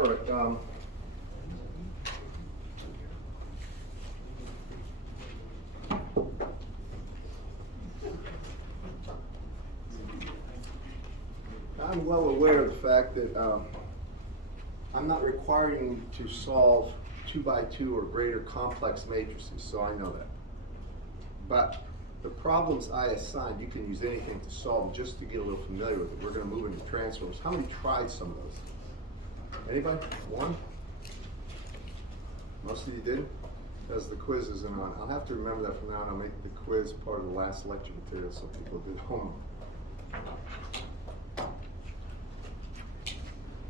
All right. I'm well aware of the fact that I'm not requiring you to solve 2 by 2 or greater complex matrices, so I know that. But the problems I assigned, you can use anything to solve just to get a little familiar with it. We're going to move into transforms. How many tried some of those? Anybody? One? Most of you did? As the quiz isn't on. I'll have to remember that from now on. I'll make the quiz part of the last lecture material so people did homework.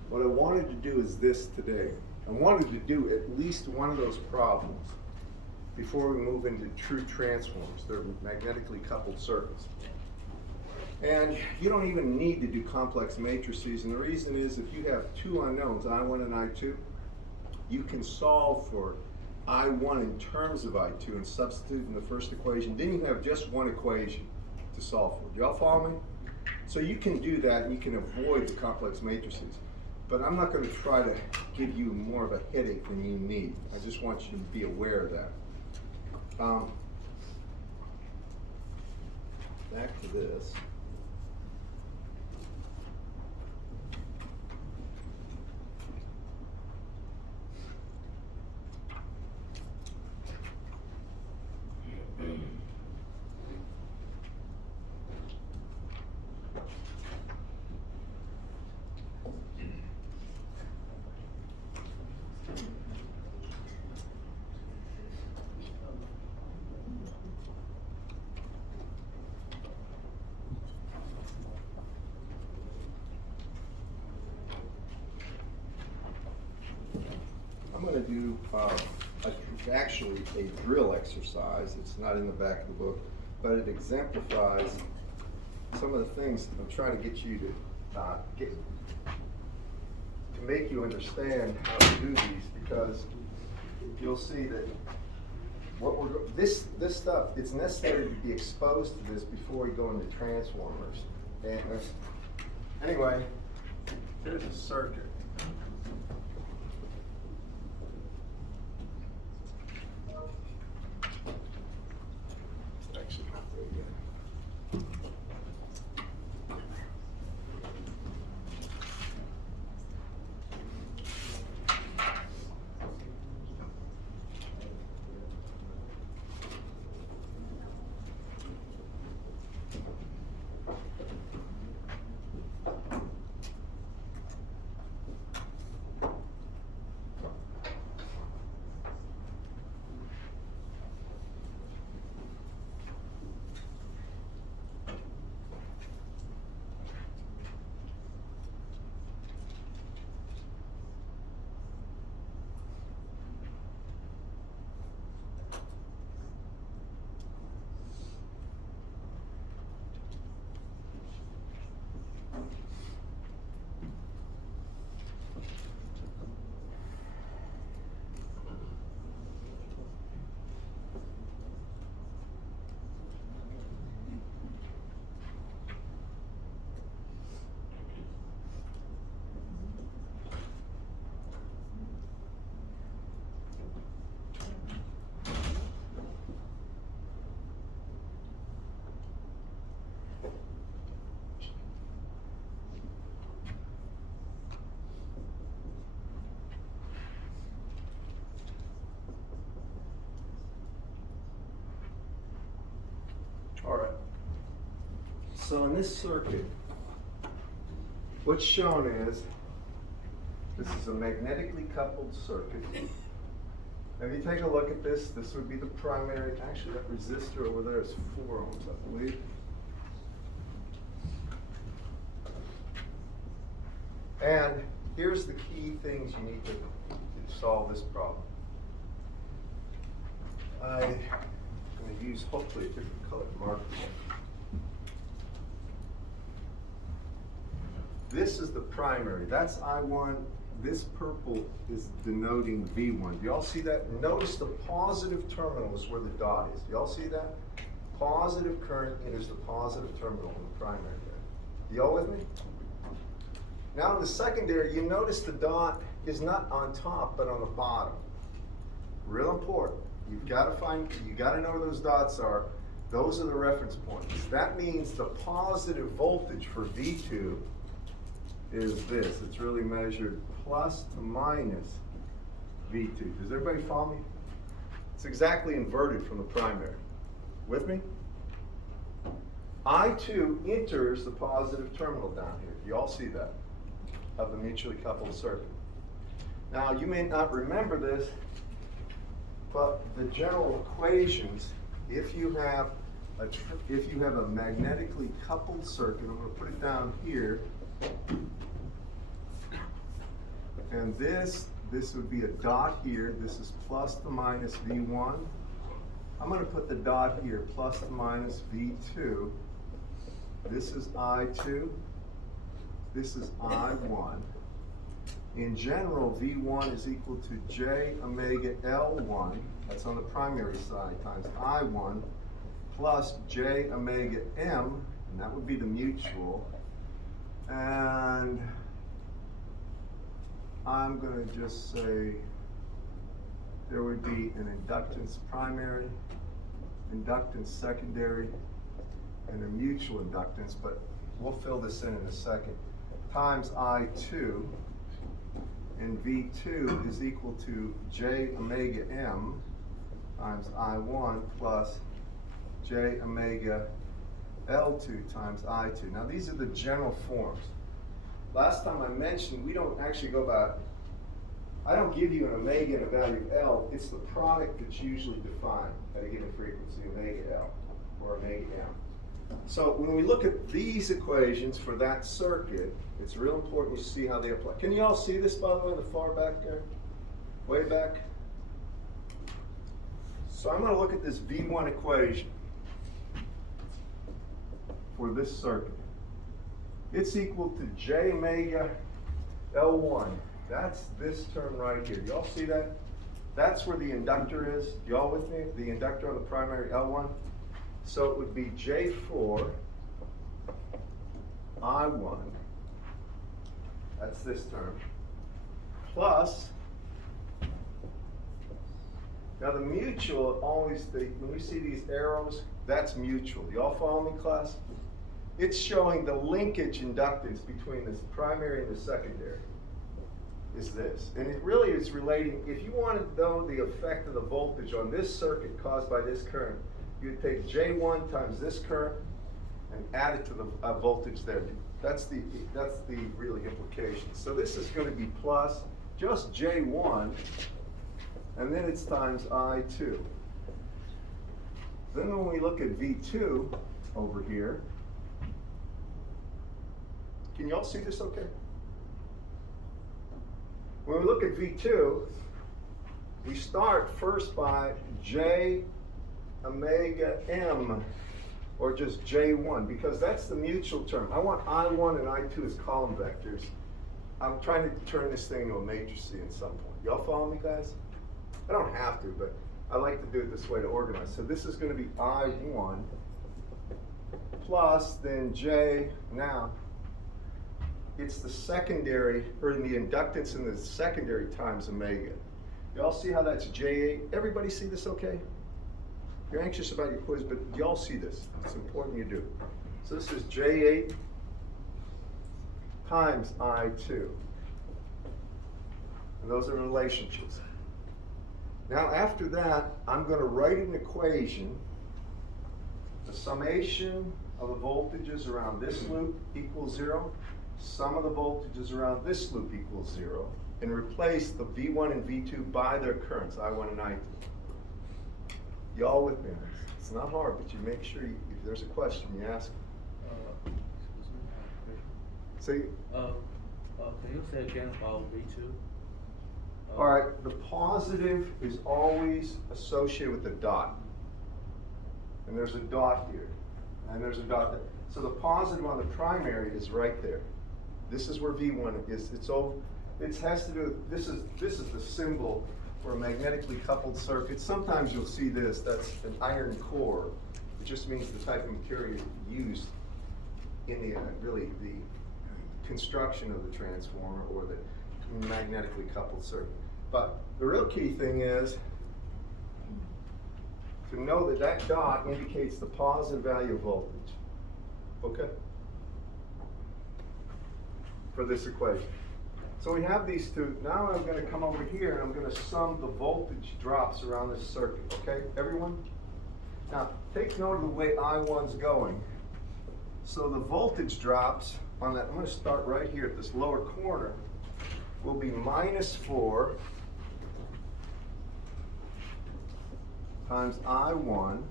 What I wanted to do is this today. I wanted to do at least one of those problems before we move into true transforms. They're magnetically coupled circuits. And you don't even need to do complex matrices, and the reason is if you have two unknowns, I1 and I2, you can solve for I1 in terms of I2 and substitute in the first equation. Then you have just one equation to solve for. Do y'all follow me? So you can do that and you can avoid the complex matrices. But I'm not going to try to give you more of a headache than you need. I just want you to be aware of that. Back to this. I'm going to do actually a drill exercise. It's not in the back of the book, but it exemplifies some of the things I'm trying to get you to make you understand how to do these, because you'll see that this stuff, it's necessary to be exposed to this before we go into transformers. And anyway, here's a circuit. All right. So in this circuit, what's shown is this is a magnetically coupled circuit. Now if you take a look at this, this would be the primary. Actually, that resistor over there is 4 ohms, I believe. And here's the key things you need to solve this problem. I'm going to use hopefully a different colored marker. This is the primary. That's I1. This purple is denoting V1. Do y'all see that? Notice the positive terminal is where the dot is. Do y'all see that? Positive current enters the positive terminal in the primary there. Y'all with me? Now in the secondary, you notice the dot is not on top, but on the bottom. Real important. You gotta know where those dots are. Those are the reference points. That means the positive voltage for V2 is this. It's really measured plus to minus V2. Does everybody follow me? It's exactly inverted from the primary. With me? I2 enters the positive terminal down here. You all see that? Of the mutually coupled circuit. Now, you may not remember this, but the general equations, if you have a magnetically coupled circuit, I'm going to put it down here, and this would be a dot here. This is plus to minus V1. I'm going to put the dot here, plus to minus V2. This is I2. This is I1. In general, V1 is equal to J omega L1, that's on the primary side, times I1, plus J omega M, and that would be the mutual. And I'm going to just say there would be an inductance primary, inductance secondary, and a mutual inductance, but we'll fill this in a second, times I2, and V2 is equal to J omega M times I1 plus J omega L2 times I2. Now these are the general forms. Last time I mentioned we don't actually go by, I don't give you an omega and a value of L, it's the product that's usually defined at a given frequency, omega L or omega M. So when we look at these equations for that circuit, it's real important you see how they apply. Can you all see this, by the way, in the far back there? Way back? So I'm going to look at this V1 equation for this circuit. It's equal to J omega L1. That's this term right here. You all see that? That's where the inductor is. You all with me? The inductor on the primary L1. So it would be J4 I1, that's this term, plus, now the mutual always, when we see these arrows, that's mutual. You all follow me, class? It's showing the linkage inductance between this primary and the secondary is this. And it really is relating, if you want to know the effect of the voltage on this circuit caused by this current, you would take J1 times this current and add it to the voltage there. That's the really implication. So this is going to be plus just J1, and then it's times I2. Then when we look at V2 over here, can you all see this okay? When we look at V2, we start first by J omega M, or just J1, because that's the mutual term. I want I1 and I2 as column vectors. I'm trying to turn this thing into a matrix at some point. Y'all follow me, guys? I don't have to, but I like to do it this way to organize. So this is going to be I1 plus then J. Now, it's the secondary, or the inductance in the secondary times omega. Y'all see how that's J8? Everybody see this okay? You're anxious about your quiz, but y'all see this. It's important you do. So this is J8 times I2. And those are relationships. Now after that, I'm going to write an equation. The summation of the voltages around this loop equals 0. Sum of the voltages around this loop equals 0. And replace the V1 and V2 by their currents, I1 and I2. Y'all with me on this? It's not hard, but you make sure if there's a question, you ask. Say. Can you say again about V2? All right, the positive is always associated with the dot. And there's a dot here. And there's a dot there. So the positive on the primary is right there. This is where V1 is. It has to do with, this is the symbol for a magnetically coupled circuit. Sometimes you'll see this, that's an iron core. It just means the type of material used in the construction of the transformer or the magnetically coupled circuit. But the real key thing is to know that that dot indicates the positive value of voltage. Okay? For this equation. So we have these two. Now I'm going to come over here and I'm going to sum the voltage drops around this circuit. Okay, everyone? Now, take note of the way I1's going. So the voltage drops on that, I'm going to start right here at this lower corner, will be -4 times I1.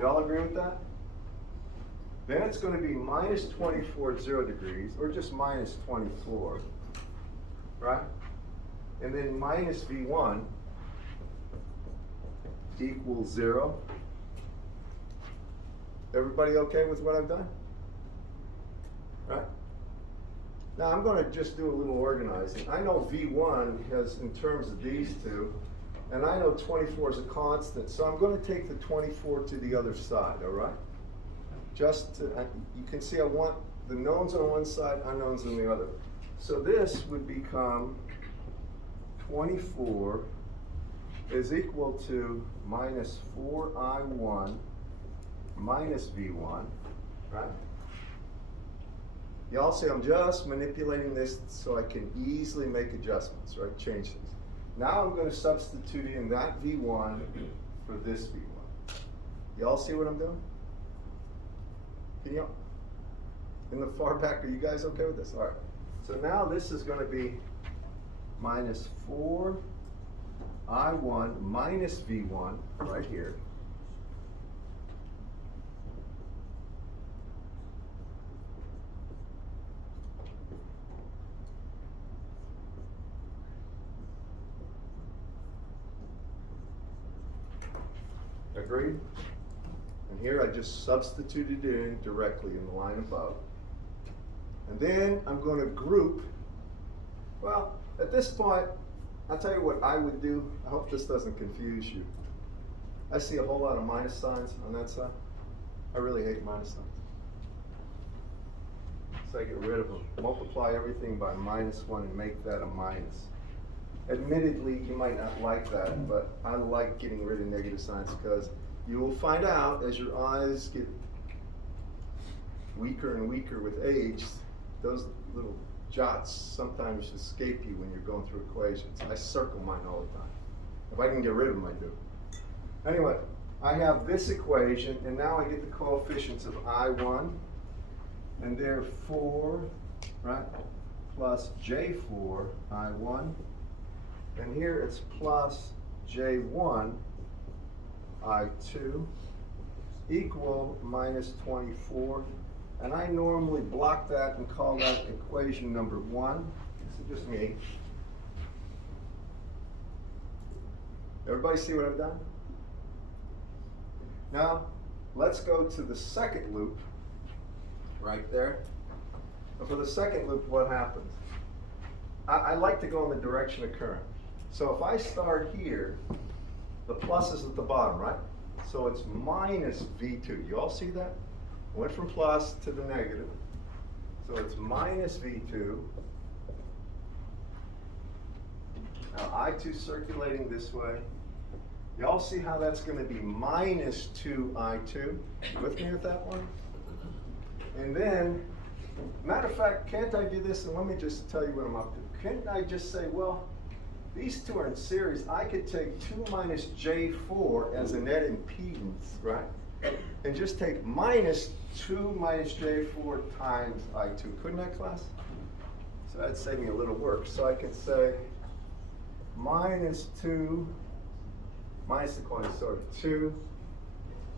Y'all agree with that? Then it's going to be -24 at 0 degrees, or just -24, right? And then minus V1 equals 0. Everybody okay with what I've done? Right? Now I'm going to just do a little organizing. I know V1 has, in terms of these two, and I know 24 is a constant, so I'm going to take the 24 to the other side, all right? Just to, you can see I want the knowns on one side, unknowns on the other. So this would become 24 is equal to -4I1 minus V1, right? Y'all see I'm just manipulating this so I can easily make adjustments, right? Change things. Now I'm going to substitute in that V1 for this V1. Y'all see what I'm doing? Can you? In the far back, are you guys okay with this? All right. So now this is going to be -4I1 minus V1 right here. Agreed? And here I just substituted it in directly in the line above. And then I'm going to group. Well, at this point, I'll tell you what I would do. I hope this doesn't confuse you. I see a whole lot of minus signs on that side. I really hate minus signs. So I get rid of them. Multiply everything by -1 and make that a minus. Admittedly, you might not like that, but I like getting rid of negative signs because you will find out as your eyes get weaker and weaker with age, those little jots sometimes escape you when you're going through equations. I circle mine all the time. If I can get rid of them, I do. Anyway, I have this equation, and now I get the coefficients of I1, and they're 4, right, plus J4 I1. And here it's plus J1 I2 equal -24. And I normally block that and call that equation number 1. This is just me. Everybody see what I've done? Now, let's go to the second loop right there. And for the second loop, what happens? I like to go in the direction of current. So if I start here, the plus is at the bottom, right? So it's minus V2. You all see that? Went from plus to the negative. So it's minus V2. Now I2 circulating this way. You all see how that's going to be minus 2I2? You with me with that one? And then, matter of fact, can't I do this? And let me just tell you what I'm up to. Can't I just say, well, these two are in series. I could take 2 minus J4 as a net impedance, right? And just take minus 2 minus J4 times I2. Couldn't I, class? So that'd save me a little work. So I can say -2, minus the coin, sorry, 2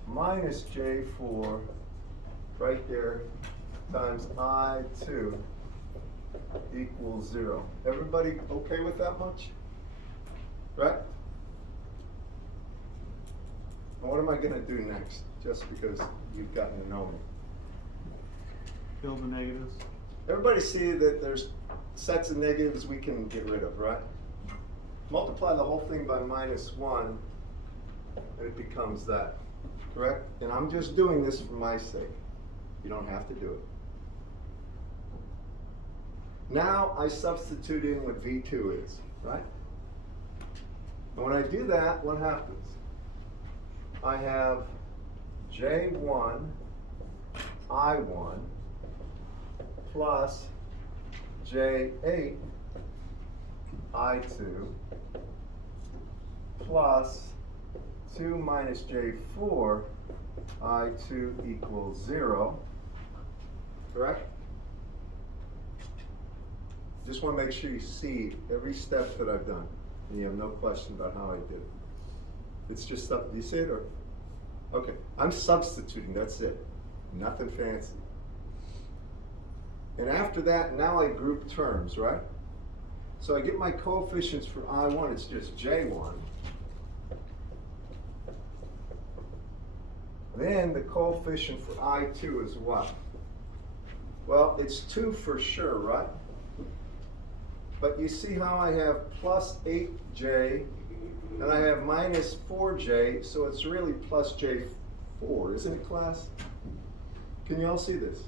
minus J4 right there times I2 equals 0. Everybody okay with that much? Right? And what am I going to do next? Just because you've gotten to know me. Fill the negatives. Everybody see that there's sets of negatives we can get rid of, right? Multiply the whole thing by -1 and it becomes that, correct? And I'm just doing this for my sake. You don't have to do it. Now I substitute in what V2 is, right? And when I do that, what happens? I have J1 I1 plus J8 I2 plus 2 minus J4 I2 equals 0, correct? Just want to make sure you see every step that I've done, and you have no question about how I did it. It's just stuff, do you see it, or? Okay, I'm substituting, that's it. Nothing fancy. And after that, now I group terms, right? So I get my coefficients for I1, it's just J1. Then the coefficient for I2 is what? Well, it's 2 for sure, right? But you see how I have plus 8J, and I have minus 4J, so it's really plus J4, isn't it, class? Can you all see this?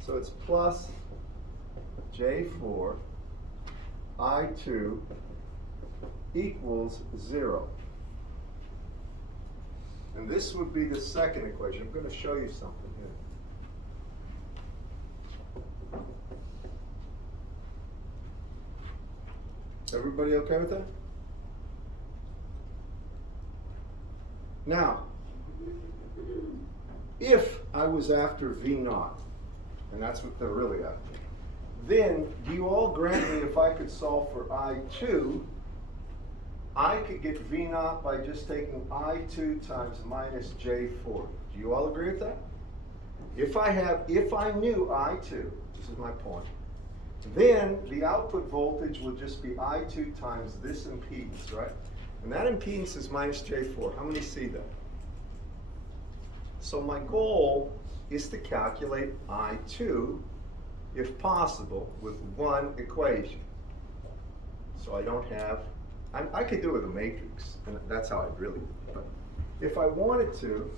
So it's plus J4 I2 equals 0. And this would be the second equation. I'm going to show you something here. Everybody okay with that? Now, if I was after V0, and that's what they're really after, then do you all grant me if I could solve for I2, I could get V0 by just taking I2 times minus J4. Do you all agree with that? If I knew I2, this is my point, then the output voltage would just be I2 times this impedance, right? And that impedance is minus J4. How many see that? So my goal is to calculate I2, if possible, with one equation. So I don't have, I could do it with a matrix, and that's how I'd really do it. But if I wanted to,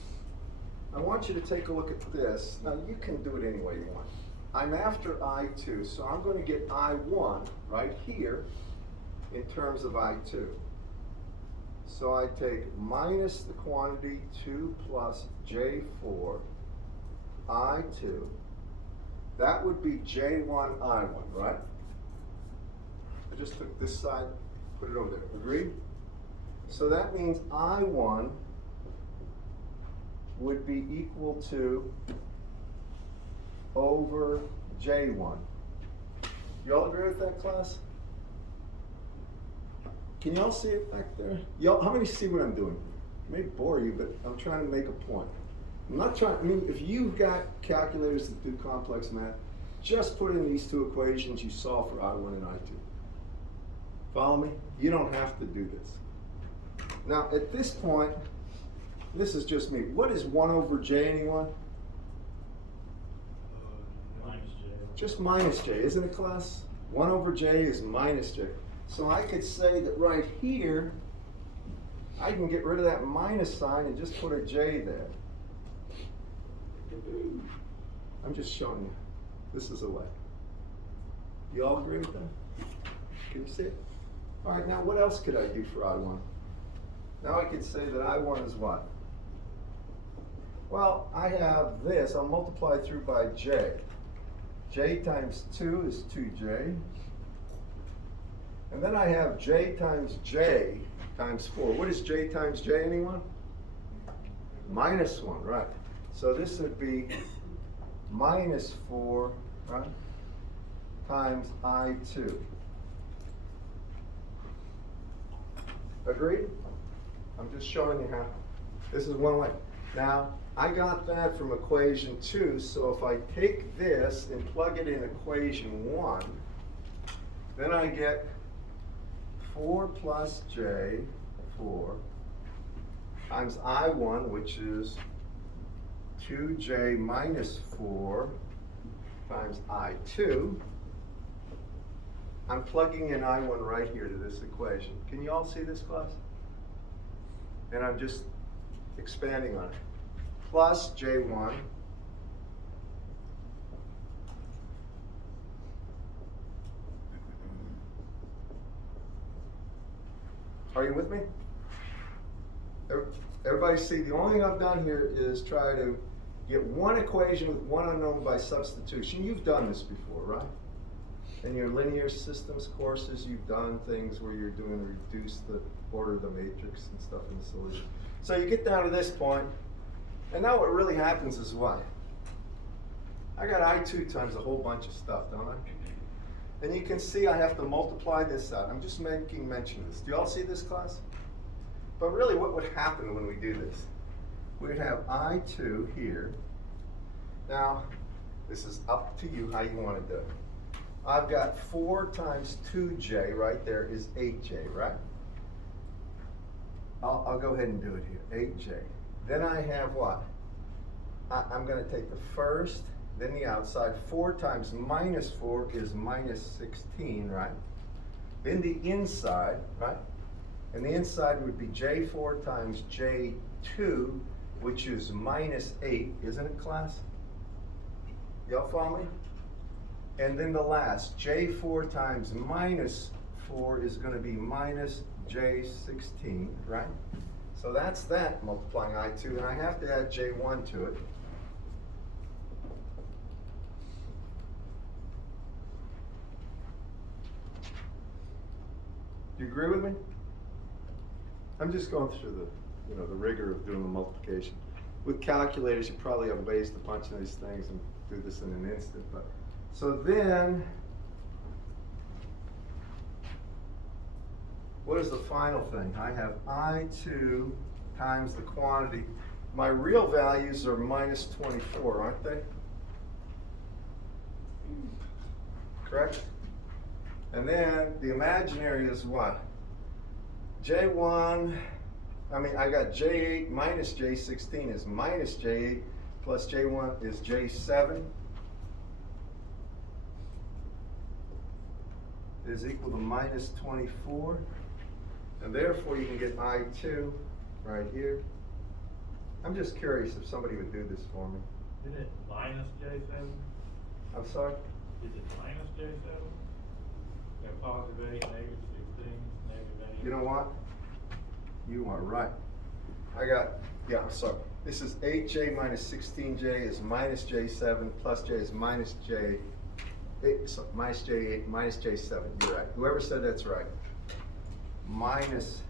I want you to take a look at this. Now you can do it any way you want. I'm after I2, so I'm going to get I1 right here in terms of I2. So I take minus the quantity 2 plus J4 I2. That would be J1 I1, right? I just took this side, put it over there. Agreed? So that means I1 would be equal to over J1. You all agree with that, class? Can y'all see it back there? Y'all, how many see what I'm doing? It may bore you, but I'm trying to make a point. I'm not trying, I mean, if you've got calculators that do complex math, just put in these two equations you solve for I1 and I2. Follow me? You don't have to do this. Now, at this point, this is just me. What is 1 over J, anyone? Minus J. Just minus J, isn't it, class? 1 over J is minus J. So I could say that right here, I can get rid of that minus sign and just put a J there. I'm just showing you. This is a way. You all agree with that? Can you see it? All right, now what else could I do for I1? Now I could say that I1 is what? Well, I have this. I'll multiply through by J. J times 2 is 2J. And then I have J times J times 4. What is J times J, anyone? Minus 1, right. So this would be minus 4, right, times I2. Agreed? I'm just showing you how. This is one way. Now, I got that from equation 2, so if I take this and plug it in equation 1, then I get 4 plus J, 4, times I1, which is 2J minus 4 times I2. I'm plugging in I1 right here to this equation. Can you all see this, class? And I'm just expanding on it. Plus J1 Are you with me? Everybody see, the only thing I've done here is try to get one equation with one unknown by substitution. You've done this before, right? In your linear systems courses, you've done things where you're doing reduce the order of the matrix and stuff in the solution. So you get down to this point, and now what really happens is what? I got I2 times a whole bunch of stuff, don't I? And you can see I have to multiply this out. I'm just making mention of this. Do you all see this, class? But really, what would happen when we do this? We'd have I2 here. Now, this is up to you how you want to do it. I've got 4 times 2j right there is 8j, right? I'll go ahead and do it here, 8j. Then I have what? I'm going to take the first, then the outside. 4 times minus 4 is minus 16, right? Then the inside, right? And the inside would be j4 times j2, which is minus 8, isn't it, class? Y'all follow me? And then the last, j4 times minus 4 is going to be minus j16, right? So that's that, multiplying I2, and I have to add j1 to it. Do you agree with me? I'm just going through the rigor of doing the multiplication. With calculators, you probably have ways to punch in these things and do this in an instant. But so then, what is the final thing? I have I2 times the quantity. My real values are minus 24, aren't they? Correct? And then the imaginary is what? J1, I got J8 minus J16 is minus J8 plus J1 is J7 is equal to minus 24. And therefore you can get I2 right here. I'm just curious if somebody would do this for me. Isn't it minus J7? I'm sorry? Is it minus J7? You have positive 8, negative 16, negative 8. You know what? You are right. I'm sorry. This is 8j minus 16j is minus j7 plus j is minus j8, minus j8 minus j7. You're right. Whoever said that's right. Minus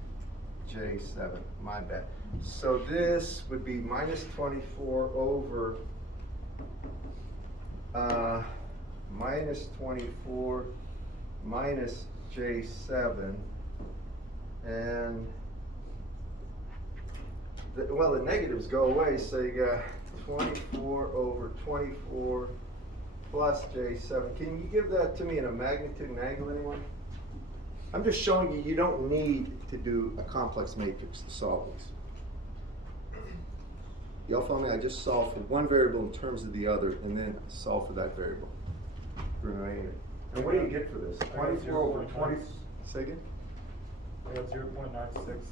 j7. My bad. So this would be minus 24 over minus 24 minus j7, and the negatives go away, so you got 24 over 24 plus j7. Can you give that to me in a magnitude and angle, anyone? I'm just showing you don't need to do a complex matrix to solve this. Y'all follow me? I just solve for one variable in terms of the other, and then solve for that variable. And what do you get for this? 24 over 20. Say again? We have 0.96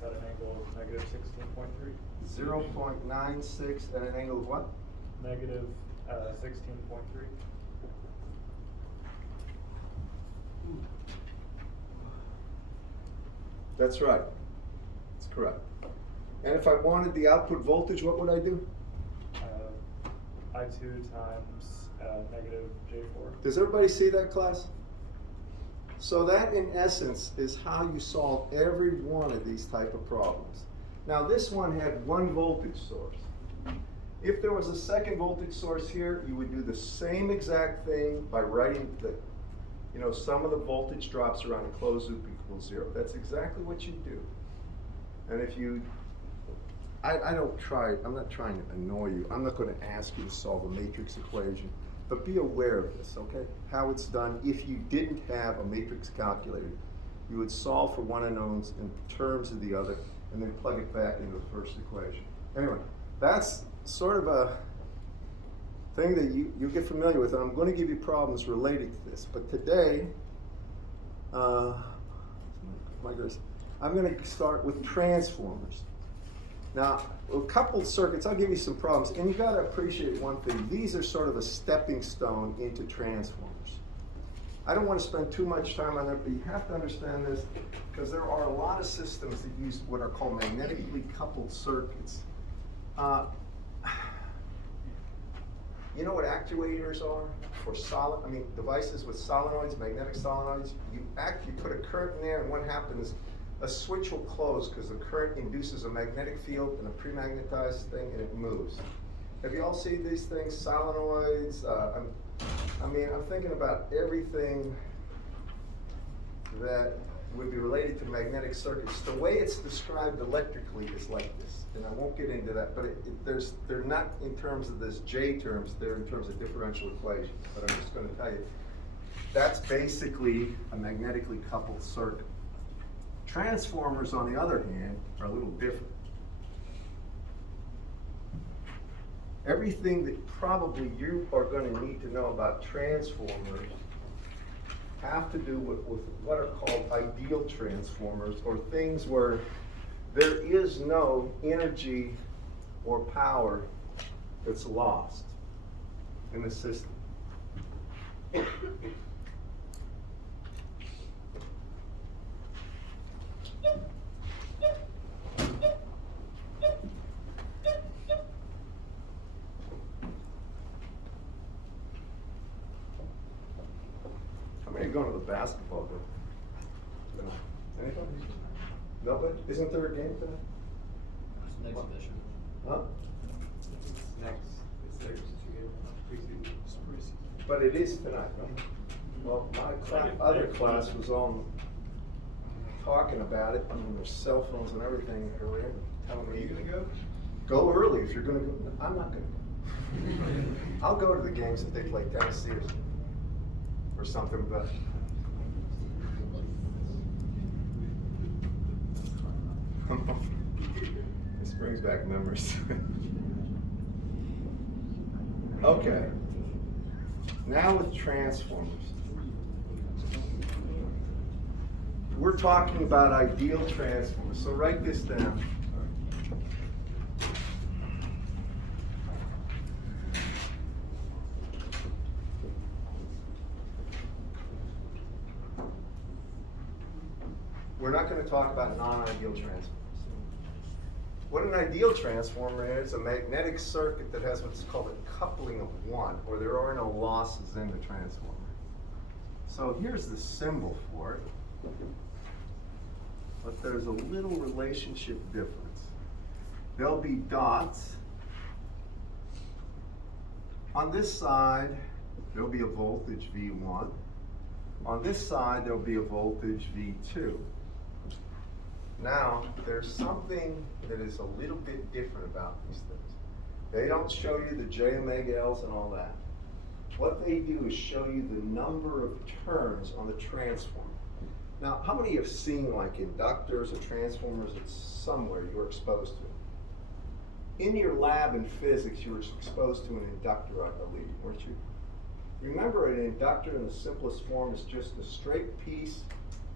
at an angle of negative 16.3. 0.96 at an angle of what? Negative 16.3. That's right. That's correct. And if I wanted the output voltage, what would I do? I2 times negative J4. Does everybody see that, class? So that, in essence, is how you solve every one of these type of problems. Now, this one had one voltage source. If there was a second voltage source here, you would do the same exact thing by writing the, sum of the voltage drops around a closed loop equals 0. That's exactly what you do. And if you, I'm not trying to annoy you. I'm not going to ask you to solve a matrix equation. But be aware of this, okay? How it's done. If you didn't have a matrix calculator, you would solve for one unknowns in terms of the other, and then plug it back into the first equation. Anyway, that's sort of a thing that you get familiar with, and I'm going to give you problems related to this. But today, I'm going to start with transformers. Now, a couple of circuits, I'll give you some problems, and you got to appreciate one thing. These are sort of a stepping stone into transformers. I don't want to spend too much time on it, but you have to understand this, because there are a lot of systems that use what are called magnetically coupled circuits. You know what actuators are for devices with solenoids, magnetic solenoids? You put a current in there, and what happens, a switch will close because the current induces a magnetic field and a premagnetized thing, and it moves. Have you all seen these things, solenoids? I'm thinking about everything that would be related to magnetic circuits. The way it's described electrically is like this, and I won't get into that, but they're not in terms of this J terms, they're in terms of differential equations, but I'm just going to tell you. That's basically a magnetically coupled circuit. Transformers, on the other hand, are a little different. Everything that probably you are going to need to know about transformers have to do with what are called ideal transformers, or things where there is no energy or power that's lost in the system. How many are going to the basketball game? Anybody? Nobody? Isn't there a game tonight? Next edition. Huh? Next. It's preseason. But it is tonight, right? Well, my other class was on talking about it, and their cell phones and everything are in, telling me. Are you gonna go? Go early if you're gonna go. I'm not gonna go. I'll go to the games if they play Tennessee or something, but. This brings back memories. Okay. Now with transformers. We're talking about ideal transformers, so write this down. We're not going to talk about non-ideal transformers. What an ideal transformer is, a magnetic circuit that has what's called a coupling of one, or there are no losses in the transformer. So here's the symbol for it, but there's a little relationship difference. There'll be dots. On this side, there'll be a voltage V1. On this side, there'll be a voltage V2. Now, there's something that is a little bit different about these things. They don't show you the J omega L's and all that. What they do is show you the number of turns on the transformer. Now, how many have seen like inductors or transformers that somewhere you were exposed to? In your lab in physics, you were exposed to an inductor, I believe, weren't you? Remember, an inductor in the simplest form is just a straight piece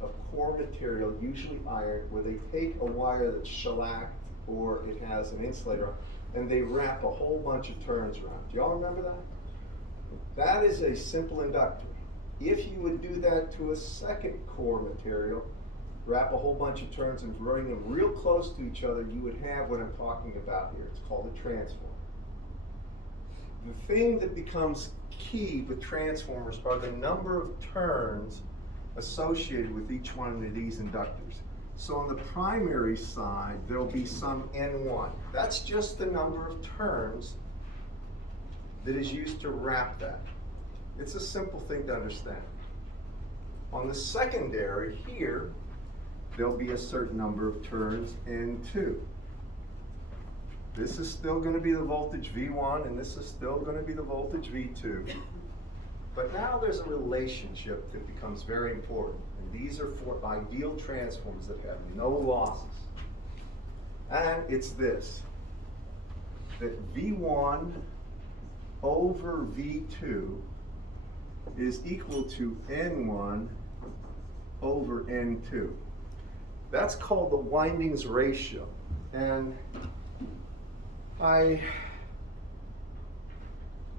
of core material, usually iron, where they take a wire that's shellacked or it has an insulator, and they wrap a whole bunch of turns around. Do y'all remember that? That is a simple inductor. If you would do that to a second core material, wrap a whole bunch of turns and bring them real close to each other, you would have what I'm talking about here. It's called a transformer. The thing that becomes key with transformers are the number of turns associated with each one of these inductors. So on the primary side, there'll be some N1. That's just the number of turns that is used to wrap that. It's a simple thing to understand. On the secondary here, there'll be a certain number of turns, N2. This is still going to be the voltage V1, and this is still going to be the voltage V2. But now there's a relationship that becomes very important, and these are for ideal transformers that have no losses. And it's this, that V1 over V2 is equal to N1 over N2. That's called the windings ratio. And I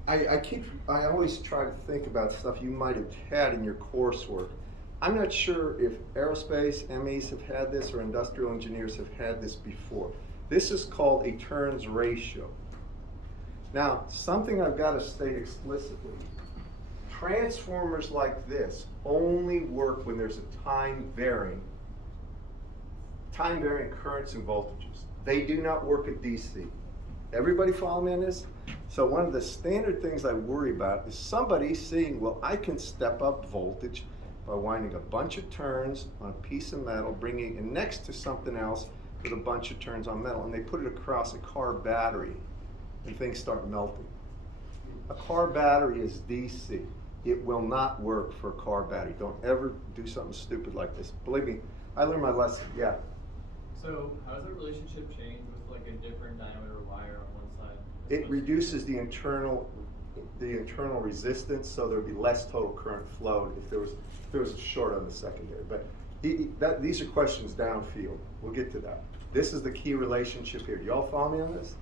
I always try to think about stuff you might have had in your coursework. I'm not sure if aerospace MEs have had this or industrial engineers have had this before. This is called a turns ratio. Now, something I've got to state explicitly, transformers like this only work when there's a time varying currents and voltages. They do not work at DC. Everybody follow me on this? So one of the standard things I worry about is somebody seeing, well, I can step up voltage by winding a bunch of turns on a piece of metal, bringing it next to something else with a bunch of turns on metal, and they put it across a car battery, and things start melting. A car battery is DC. It will not work for a car battery. Don't ever do something stupid like this. Believe me, I learned my lesson, yeah. So how does the relationship change with like a different diameter wire on one side? It reduces the internal resistance, so there would be less total current flowed if there was a short on the secondary. But these are questions downfield. We'll get to that. This is the key relationship here. Do y'all follow me on this?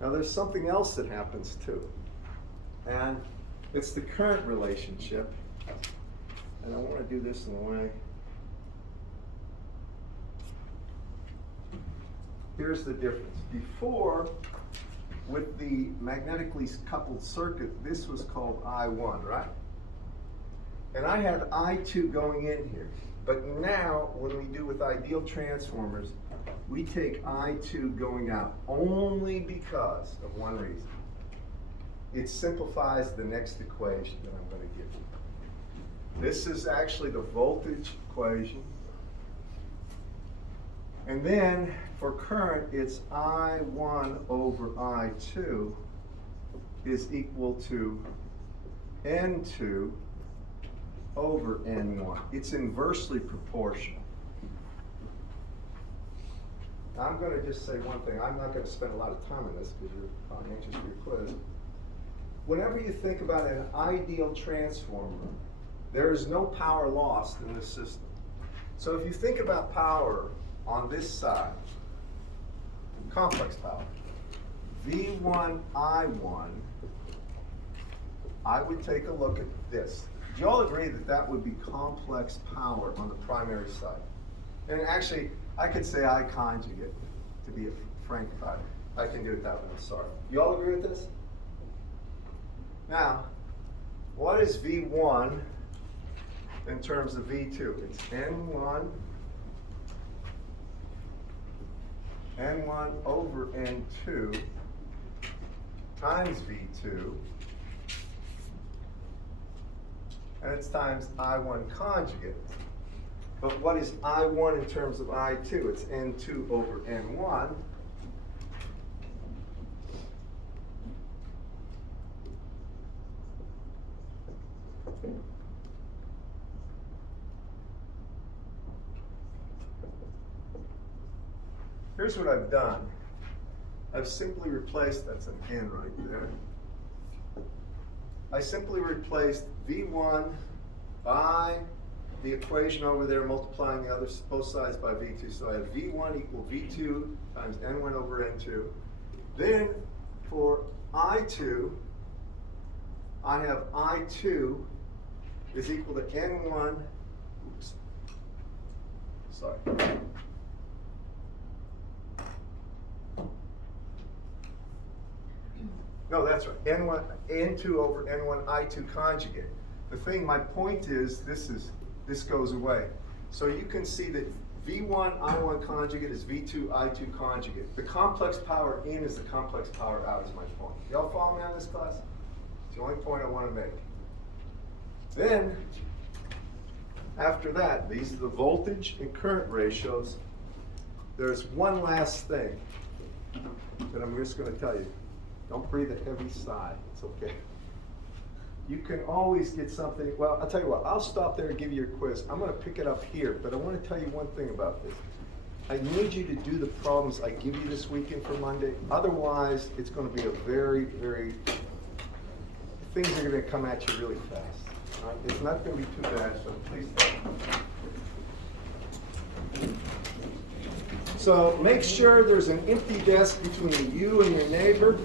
Now there's something else that happens too, and it's the current relationship. And I want to do this in a way. Here's the difference. Before, with the magnetically coupled circuit, this was called I1, right? And I had I2 going in here. But now, when we do with ideal transformers, we take I2 going out only because of one reason. It simplifies the next equation that I'm going to give you. This is actually the voltage equation. And then for current, it's I1 over I2 is equal to N2 over N1. It's inversely proportional. Now I'm going to just say one thing. I'm not going to spend a lot of time on this because you're probably anxious for your quiz. Whenever you think about an ideal transformer, there is no power lost in this system. So if you think about power on this side, complex power, V1, I1, I would take a look at this. Do you all agree that that would be complex power on the primary side? And actually, I could say I conjugate, to be frank about it. I can do it that way, I'm sorry. You all agree with this? Now, what is V1 in terms of V2? It's N1 over N2 times V2, and it's times I1 conjugate. But what is I1 in terms of I2? It's N2 over N1. Here's what I've done. I've simply replaced, that's an N right there. I simply replaced V1 by the equation over there, multiplying the other both sides by V2. So I have V1 equal V2 times N1 over N2. Then for I2, I have I2 is equal to N1, oops, sorry. No, that's right, N2 over N1 I2 conjugate. The thing, my point is, this goes away. So you can see that V1 I1 conjugate is V2 I2 conjugate. The complex power in is the complex power out is my point. Y'all follow me on this, class? It's the only point I want to make. Then, after that, these are the voltage and current ratios. There's one last thing that I'm just going to tell you. Don't breathe a heavy sigh. It's okay. You can always get something. Well, I'll tell you what. I'll stop there and give you your quiz. I'm going to pick it up here, but I want to tell you one thing about this. I need you to do the problems I give you this weekend for Monday. Otherwise, it's going to be a very, very, things are going to come at you really fast. All right? It's not going to be too bad, so please don't. So make sure there's an empty desk between you and your neighbor.